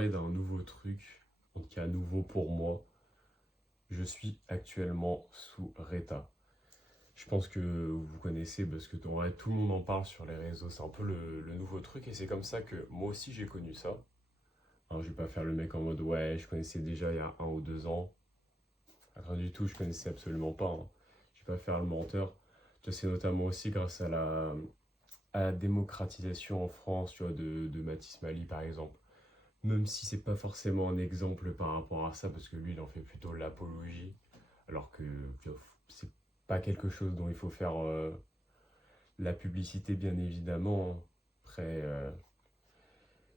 parler d'un nouveau truc, en tout cas nouveau pour moi. Je suis actuellement sous Reta. Je pense que vous connaissez parce que en vrai, tout le monde en parle sur les réseaux. C'est un peu le nouveau truc et c'est comme ça que moi aussi j'ai connu ça. Alors, je vais pas faire le mec en mode ouais, je connaissais déjà il y a 1 ou 2 ans. Rien du tout, je connaissais absolument pas, hein. Je vais pas faire le menteur. Tu vois, c'est notamment aussi grâce à la démocratisation en France, tu vois, de Mathis Mali par exemple. Même si c'est pas forcément un exemple par rapport à ça, parce que lui, il en fait plutôt l'apologie, alors que tu vois, c'est pas quelque chose dont il faut faire la publicité, bien évidemment, hein. Après,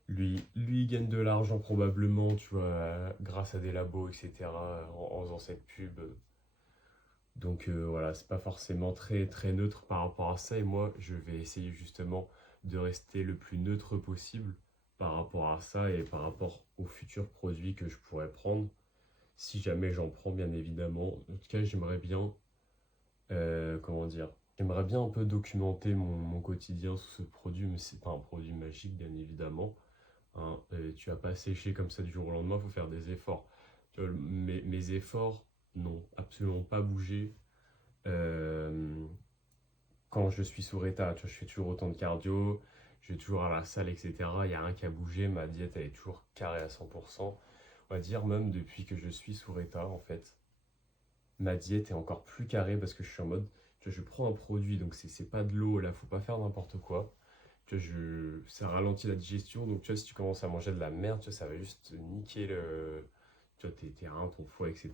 lui, il gagne de l'argent probablement, tu vois, grâce à des labos, etc., en faisant cette pub. Donc voilà, c'est pas forcément très, très neutre par rapport à ça, et moi, je vais essayer justement de rester le plus neutre possible par rapport à ça et par rapport aux futurs produits que je pourrais prendre, si jamais j'en prends bien évidemment. En tout cas, j'aimerais bien, comment dire, j'aimerais bien un peu documenter mon quotidien sous ce produit, mais c'est pas un produit magique bien évidemment, hein. Tu vas pas sécher comme ça du jour au lendemain, il faut faire des efforts. Tu vois, mes efforts n'ont absolument pas bougé euh, quand je suis sous Reta. Tu vois, je fais toujours autant de cardio, je vais toujours à la salle, etc. Il n'y a rien qui a bougé, ma diète elle est toujours carrée à 100%. On va dire même depuis que je suis sous Reta, en fait, ma diète est encore plus carrée parce que je suis en mode, tu vois, je prends un produit, donc c'est pas de l'eau, là, faut pas faire n'importe quoi. Tu vois, ça ralentit la digestion, donc tu vois, si tu commences à manger de la merde, tu vois, ça va juste niquer tu vois, tes reins, ton foie, etc.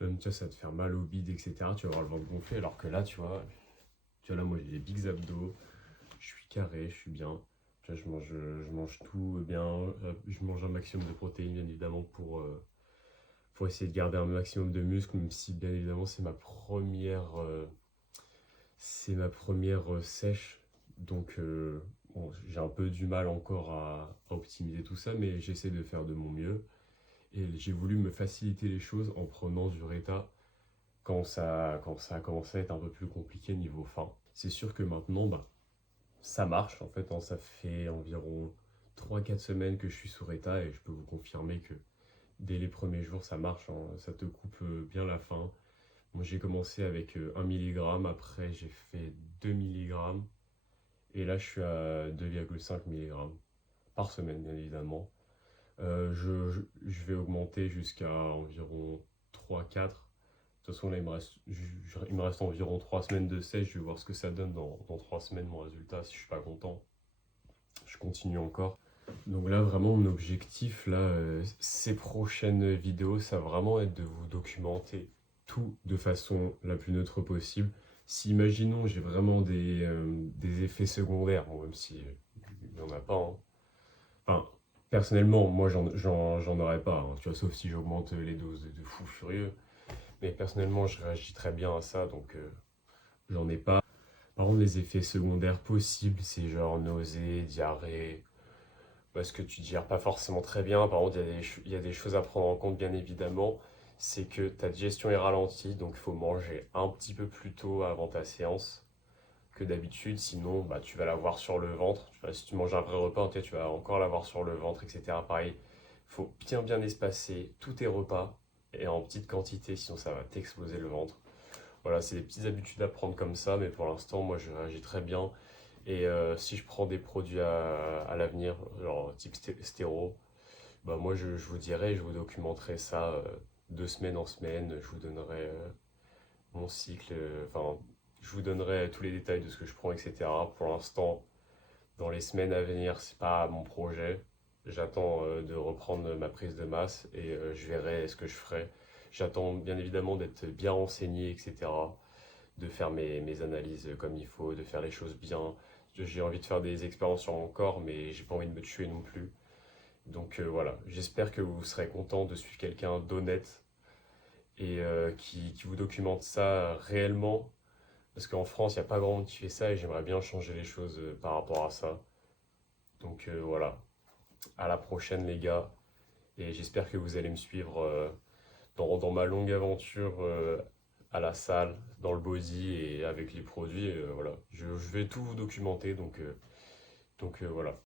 Même, tu vois, ça va te faire mal au bide, etc. Tu vas avoir le ventre gonflé, alors que là, tu vois, là, moi, j'ai des bigs abdos, je suis carré, je suis bien. Tu vois, je mange tout bien, je mange un maximum de protéines, bien évidemment, pour essayer de garder un maximum de muscles, même si, bien évidemment, c'est ma première sèche. Donc, bon, j'ai un peu du mal encore à optimiser tout ça, mais j'essaie de faire de mon mieux. Et j'ai voulu me faciliter les choses en prenant du Reta quand ça a commencé à être un peu plus compliqué niveau faim. C'est sûr que maintenant, bah, ça marche en fait, hein. Ça fait environ 3 4 semaines que je suis sous Reta et je peux vous confirmer que dès les premiers jours, ça marche, hein. Ça te coupe bien la faim. Moi, j'ai commencé avec 1 mg, après j'ai fait 2 mg et là, je suis à 2,5 mg par semaine, bien évidemment. Je vais augmenter jusqu'à environ 3 4. De toute façon, là, il me reste environ 3 semaines de sèche. Je vais voir ce que ça donne dans 3 semaines, mon résultat. Si je suis pas content, je continue encore. Donc là, vraiment, mon objectif, là, ces prochaines vidéos, ça va vraiment être de vous documenter tout de façon la plus neutre possible. Si, imaginons, j'ai vraiment des effets secondaires, bon, même si il n'y en a pas, hein. Enfin, personnellement, moi, j'en aurais pas, hein, tu vois, sauf si j'augmente les doses de fou furieux. Mais personnellement, je réagis très bien à ça, donc j'en ai pas. Par contre, les effets secondaires possibles, c'est genre nausée, diarrhée, parce que tu digères pas forcément très bien. Par contre, il y a des choses à prendre en compte, bien évidemment. C'est que ta digestion est ralentie, donc il faut manger un petit peu plus tôt avant ta séance que d'habitude. Sinon, bah, tu vas l'avoir sur le ventre. Tu vois, si tu manges un vrai repas, tu vas encore l'avoir sur le ventre, etc. Pareil, il faut bien espacer tous tes repas et en petite quantité, sinon ça va t'exploser le ventre. Voilà, c'est des petites habitudes à prendre comme ça, mais pour l'instant, moi, je réagis très bien. Et si je prends des produits à l'avenir, genre type stéro, bah moi je vous dirai, je vous documenterai ça de semaine en semaine. Je vous donnerai mon cycle, enfin, je vous donnerai tous les détails de ce que je prends, etc. Pour l'instant, dans les semaines à venir, c'est pas mon projet. J'attends de reprendre ma prise de masse et je verrai ce que je ferai. J'attends bien évidemment d'être bien renseigné, etc., de faire mes analyses comme il faut, de faire les choses bien. J'ai envie de faire des expériences sur mon corps, mais j'ai pas envie de me tuer non plus. Donc voilà, j'espère que vous serez content de suivre quelqu'un d'honnête et qui vous documente ça réellement. Parce qu'en France, il n'y a pas grand monde qui fait ça et j'aimerais bien changer les choses par rapport à ça. Donc voilà, à la prochaine les gars. Et j'espère que vous allez me suivre dans ma longue aventure à la salle, dans le body et avec les produits. Voilà, je vais tout vous documenter, donc voilà.